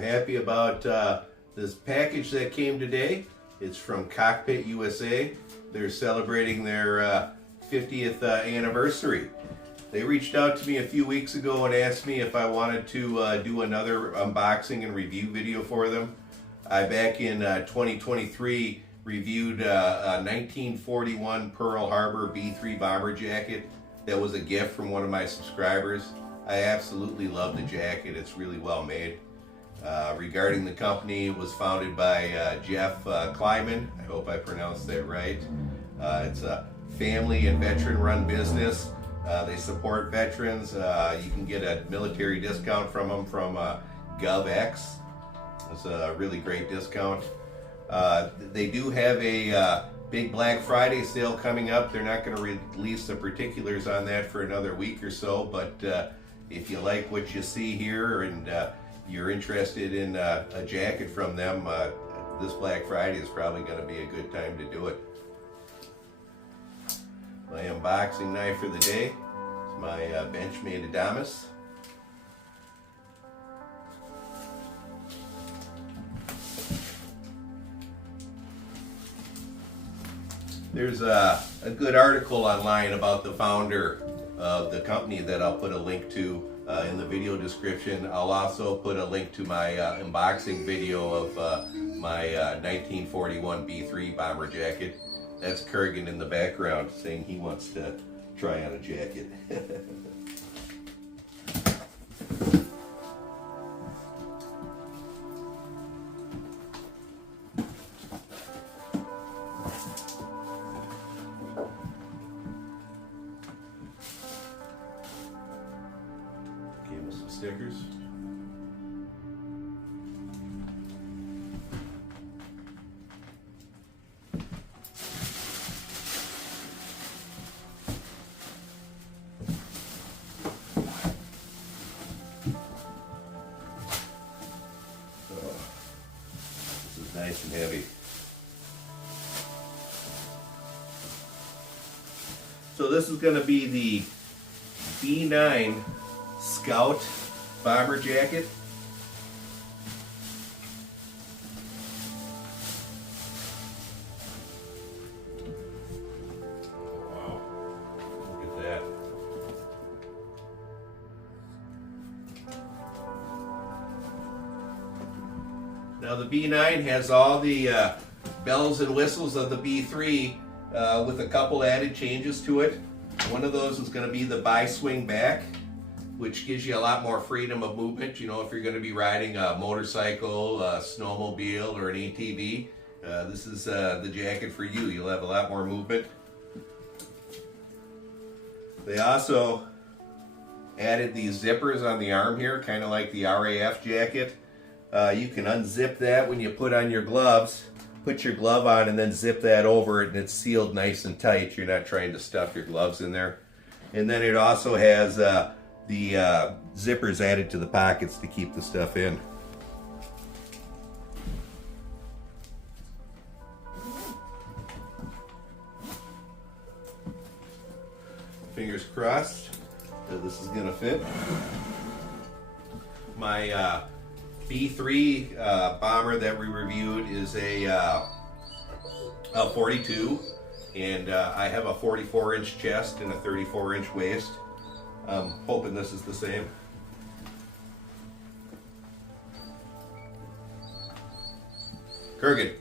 happy about this package that came today. It's from Cockpit USA. They're celebrating their 50th anniversary. They reached out to me a few weeks ago and asked me if I wanted to do another unboxing and review video for them. I, back in 2023, reviewed a 1941 Pearl Harbor B-3 bomber jacket that was a gift from one of my subscribers. I absolutely love the jacket. It's really well made. Regarding the company, it was founded by Jeff Kleiman. I hope I pronounced that right. It's a family and veteran run business. They support veterans. You can get a military discount from them from GovX. It's a really great discount. They do have a big Black Friday sale coming up. They're not going to release the particulars on that for another week or so, but if you like what you see here and you're interested in a jacket from them, this Black Friday is probably going to be a good time to do it. My unboxing knife for the day is my Benchmade Adamas. There's a good article online about the founder of the company that I'll put a link to in the video description. I'll also put a link to my unboxing video of my 1941 B-3 bomber jacket. That's Kurgan in the background saying he wants to try on a jacket. Came with some stickers. Nice and heavy. So this is going to be the B-9 Scout bomber jacket. Oh, wow. Look at that. Now the B-9 has all the bells and whistles of the B-3 with a couple added changes to it. One of those is going to be the bi-swing back, which gives you a lot more freedom of movement. You know, if you're going to be riding a motorcycle, a snowmobile, or an ATV, this is the jacket for you. You'll have a lot more movement. They also added these zippers on the arm here, kind of like the RAF jacket. You can unzip that when you put on your gloves, put your glove on and then zip that over it, and it's sealed nice and tight. You're not trying to stuff your gloves in there. And then it also has the zippers added to the pockets to keep the stuff in. Fingers crossed that this is going to fit. My B-3 bomber that we reviewed is a 42, and I have a 44-inch chest and a 34-inch waist. I'm hoping this is the same. Kurgan.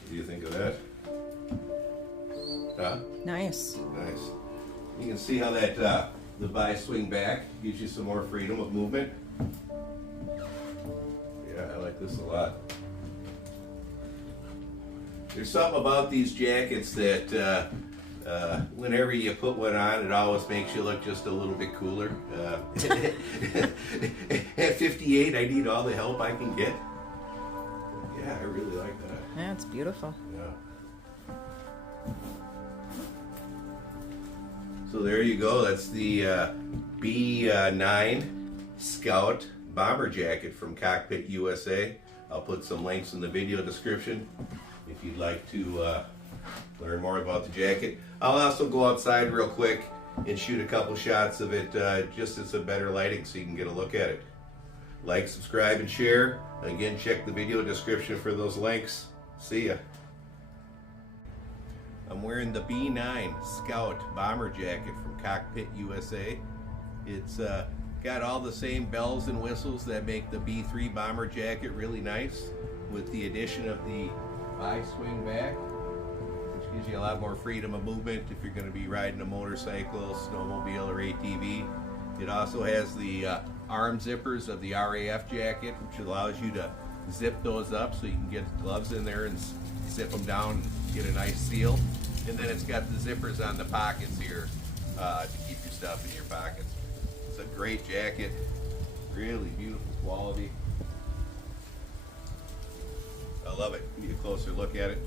What do you think of that? Huh? Nice. Nice. You can see how that the bi-swing back gives you some more freedom of movement. Yeah, I like this a lot. There's something about these jackets that whenever you put one on, it always makes you look just a little bit cooler. At 58, I need all the help I can get. Yeah, I really like that. Yeah, it's beautiful. Yeah. So there you go. That's the B-9 Scout bomber jacket from Cockpit USA. I'll put some links in the video description if you'd like to learn more about the jacket. I'll also go outside real quick and shoot a couple shots of it just in some better lighting so you can get a look at it. Like, subscribe, and share. Again, check the video description for those links. See ya. I'm wearing the B-9 Scout bomber jacket from Cockpit USA. It's got all the same bells and whistles that make the B-3 bomber jacket really nice, with the addition of the bi-swing back, which gives you a lot more freedom of movement if you're going to be riding a motorcycle, snowmobile, or ATV. It also has the arm zippers of the RAF jacket, which allows you to zip those up so you can get the gloves in there and zip them down and get a nice seal. And then it's got the zippers on the pockets here to keep your stuff in your pockets. It's a great jacket, really beautiful quality. I love it. Give you a closer look at it.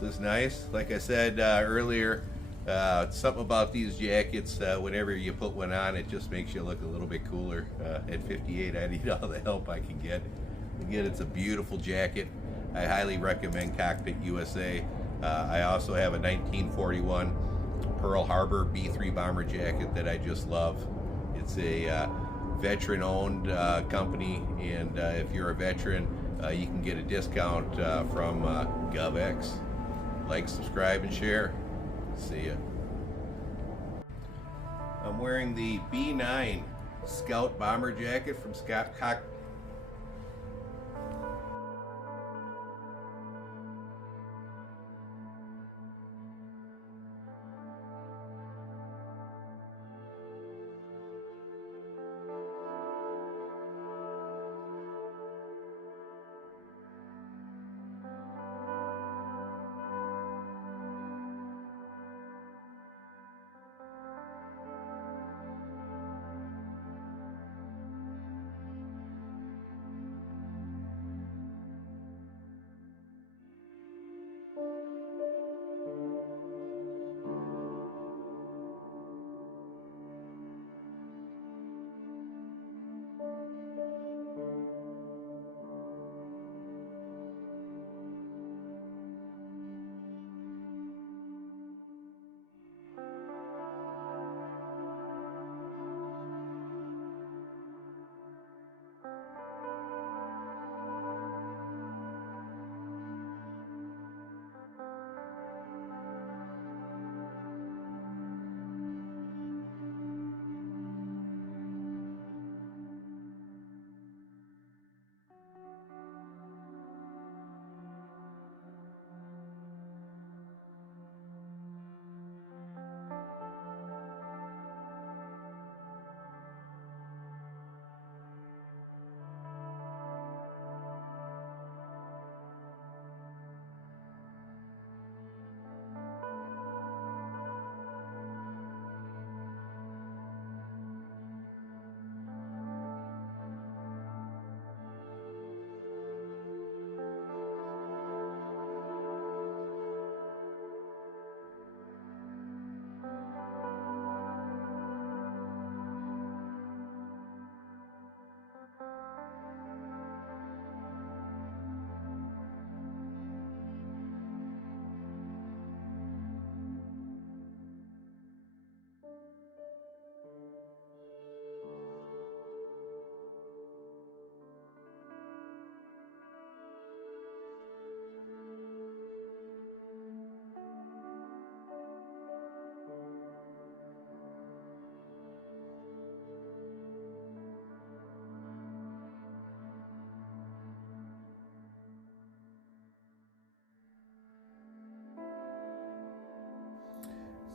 This is nice. Like I said earlier, something about these jackets, whenever you put one on, it just makes you look a little bit cooler. At 58, I need all the help I can get. Again, it's a beautiful jacket. I highly recommend Cockpit USA. I also have a 1941 Pearl Harbor B-3 bomber jacket that I just love. It's a veteran-owned company, and if you're a veteran, you can get a discount from GovX. Like, subscribe, and share. See ya. I'm wearing the B-9 Scout bomber jacket from Cockpit.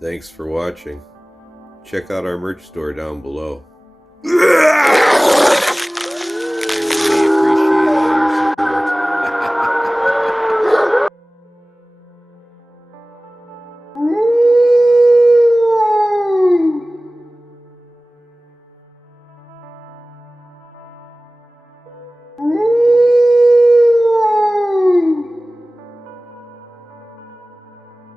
Thanks for watching. Check out our merch store down below.